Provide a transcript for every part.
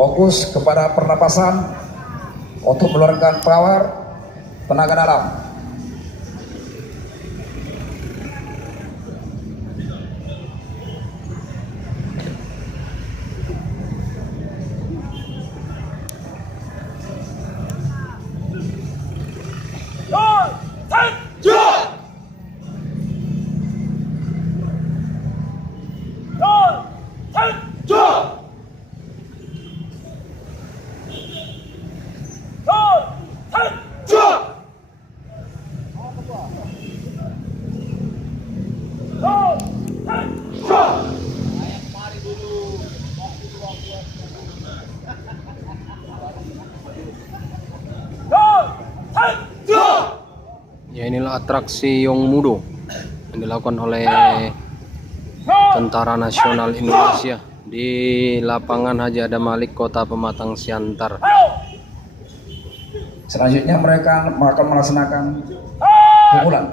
Fokus kepada pernapasan untuk mengeluarkan power tenaga dalam. Ya, inilah atraksi Yong Mudo yang dilakukan oleh Tentara Nasional Indonesia di lapangan Haji Adam Malik, Kota Pematang Siantar. Selanjutnya mereka akan melaksanakan pukulan.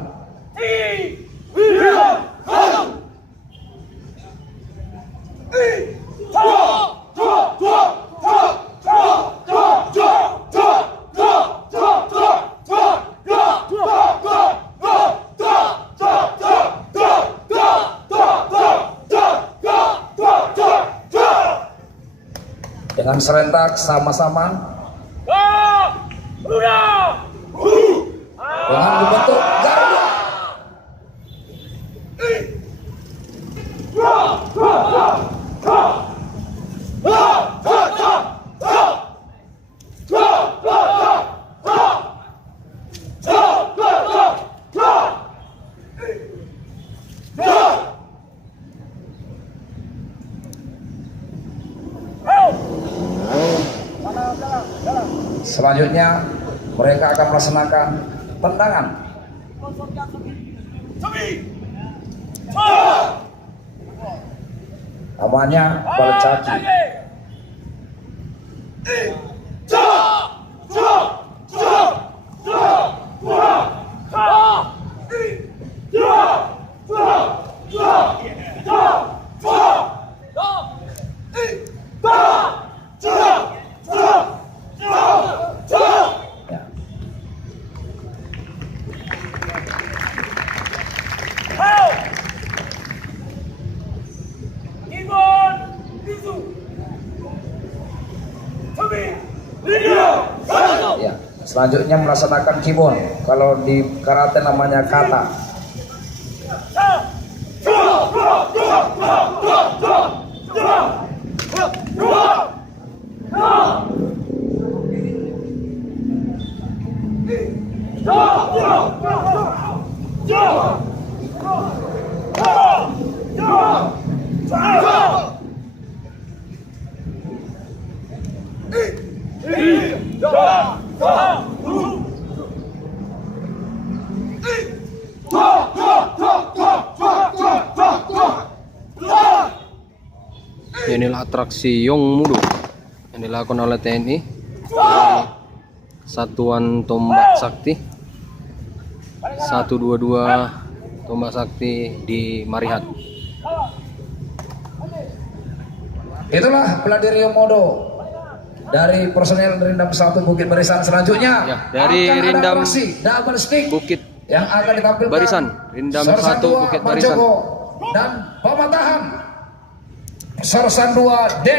Dengan serentak sama-sama dengan membentuk garuda. Selanjutnya mereka akan melaksanakan tendangan. Namanya balcaki. Ya, selanjutnya melaksanakan kibon. Kalau di karate namanya kata. Inilah atraksi Yong Mudo yang dilakukan oleh TNI Satuan Tombak Sakti 122 Tombak Sakti di Marihat. Itulah Peladiri Yong Mudo dari personel Rindam 1 Bukit Barisan. Selanjutnya Ya, dari akan Rindam ada atraksi double stick Bukit yang akan ditampilkan Barisan, Rindam 1 Bukit Barisan, dan pematahan Sersan 2